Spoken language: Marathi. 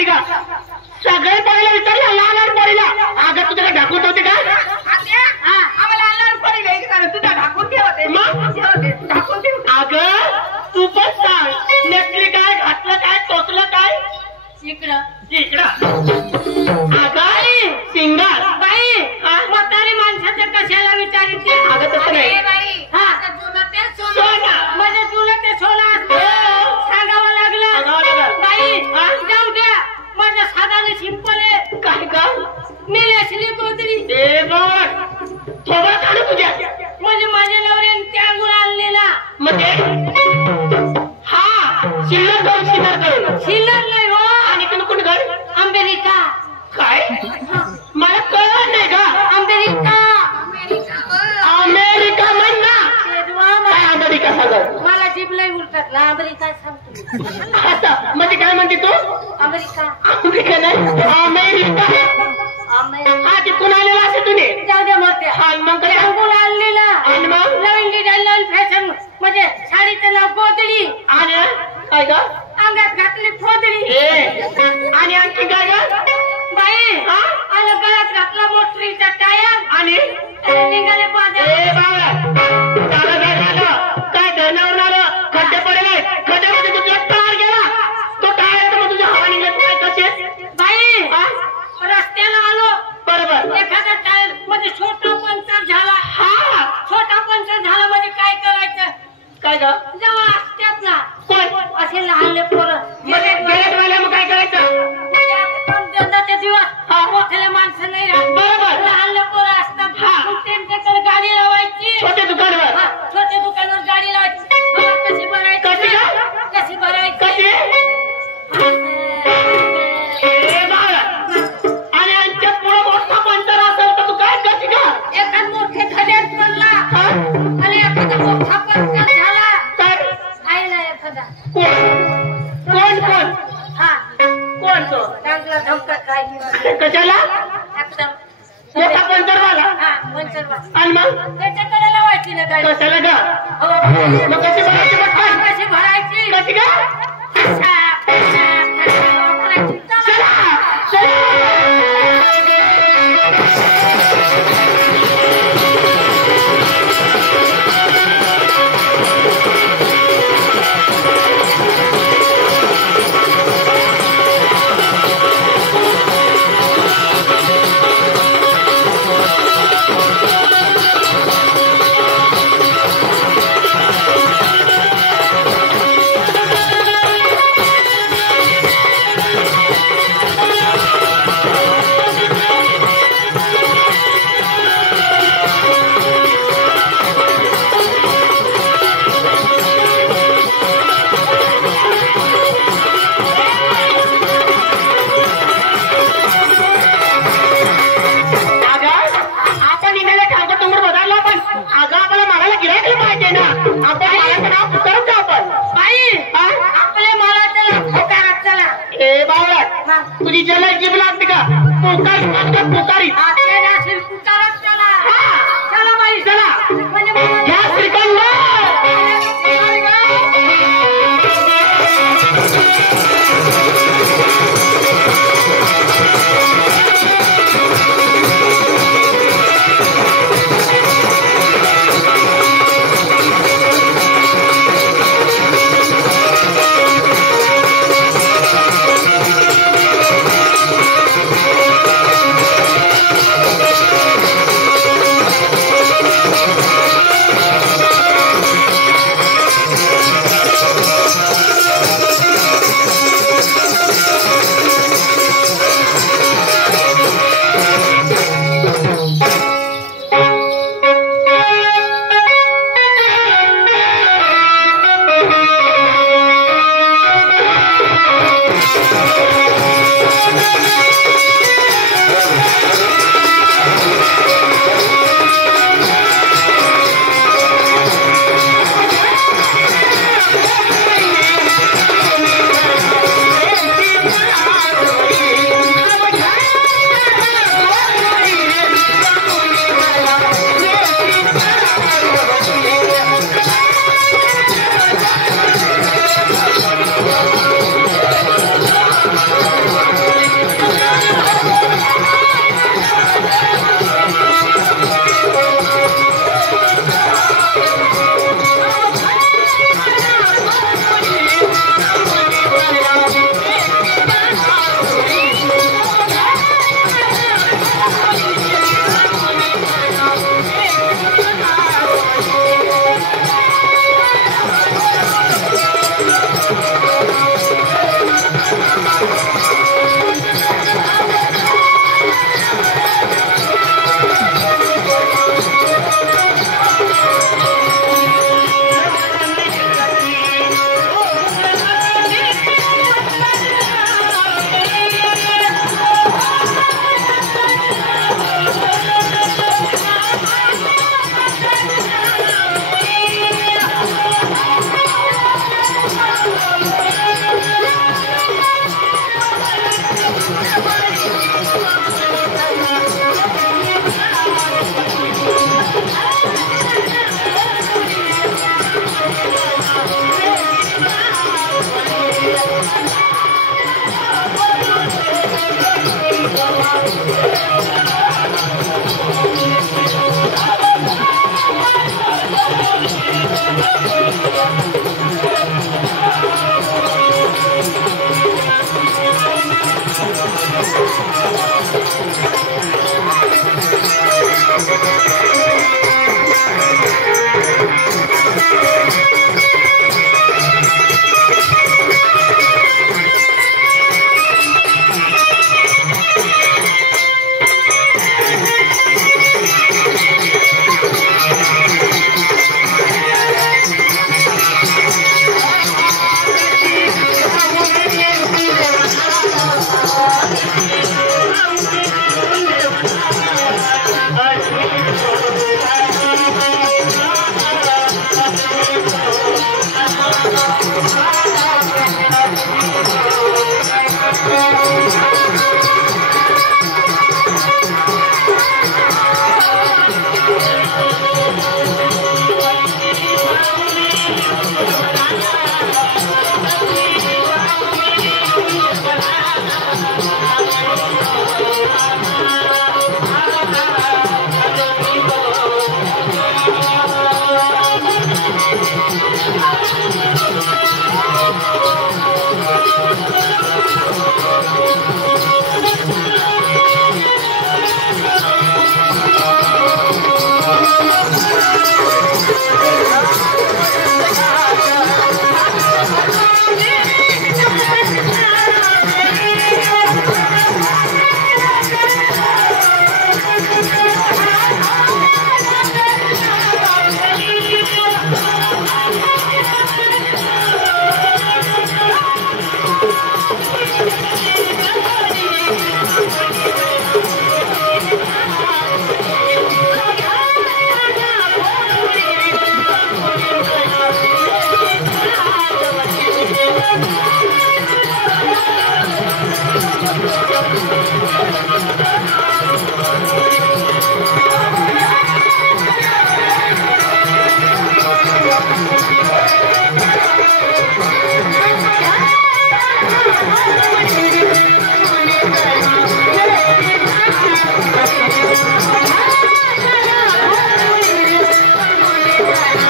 सगळे पोरीला विचारलं लहान पोरीला अगं तुझ्या ढाकून होते का आम्हाला लहान पोरीला तुझ्या ढाकून ठेवते ढाकून ठेव. अगं तू पण सांग नकली काय घातलं काय टोचलं काय इकडं इकडं अगं सिंगार बाई म्हातारी माणसाच्या कशाला विचारिते. अगं तसं नाही सोना म्हणजे तुला ते सोनं असतं सांगावं लागलं बाई. जाऊ द्या माझ्या साधाने सिंपल आहे काय का मी असली कोणतरी थोडं खाणं तुझ्या म्हणजे माझ्या नवऱ्याने त्यागून आणलेला मग ते हा शिल्लर शिल्लर नाही हो. आणि कोण घर अमेरिका काय मला कळलं नाही का अमेरिका अमेरिका म्हण ना काय अमेरिका सांगत मला जीभ लई उलटत ना अमेरिका सांगतो असं म्हणजे काय म्हणते तू अमेरिका अमेरिका नाही अमेरिका हा तिथून आलेला असे तुने जाऊ द्या मग मग काय सांगून आणलेला आणि मग नवीन डिझाईन नवीन फॅशन म्हणजे साडीचं नाव गोदडी आणि काय ग अंगात घातली फोदडी आणि आणखी काय ग बाई आणि गळ्यात घातला मोटरीचा टायर आणि निघाले बाजार काय धनावर खड्डे पडले खड्ड्यामध्ये तुझा टायर गेला तो टायर मग तुझ्या हवा निघत काय कसे बाई रस्त्याला आलो बरोबर एखादा टायर म्हणजे छोटा पंचर झाला हा छोटा पंचर झाला म्हणजे काय करायचं काय ग जेव्हा असतात ना कोण असे लहानले पोरं गेलेटवाल्या मग काय करायचं धंद्याचे दिवस मोठे माणसं नाही राहत बरोबर लहानले पोरं असतात मग त्यांच्याकडे गाडी लावायची छोट्या दुकानावर छोट्या दुकानावर गाडी लावायची कशी भरायची कशी भरायची कशी आणि आमच्या पुढे मोठा पंचर असेल तर तू काय कशी का एखाद मोठे खड्यात पडला आणि एखादा मोठा पंचर झाला काय आईला एखादा कोण कोण कोण हा कोण तो चांगला धमका काय कशाला एकदम मोठा पंचर झाला हा पंचर आणि मग त्याच्याकडे लावायची ना गाडी कशाला का मग कशी भरायची मग काय कशी भरायची कशी का चला Thank you.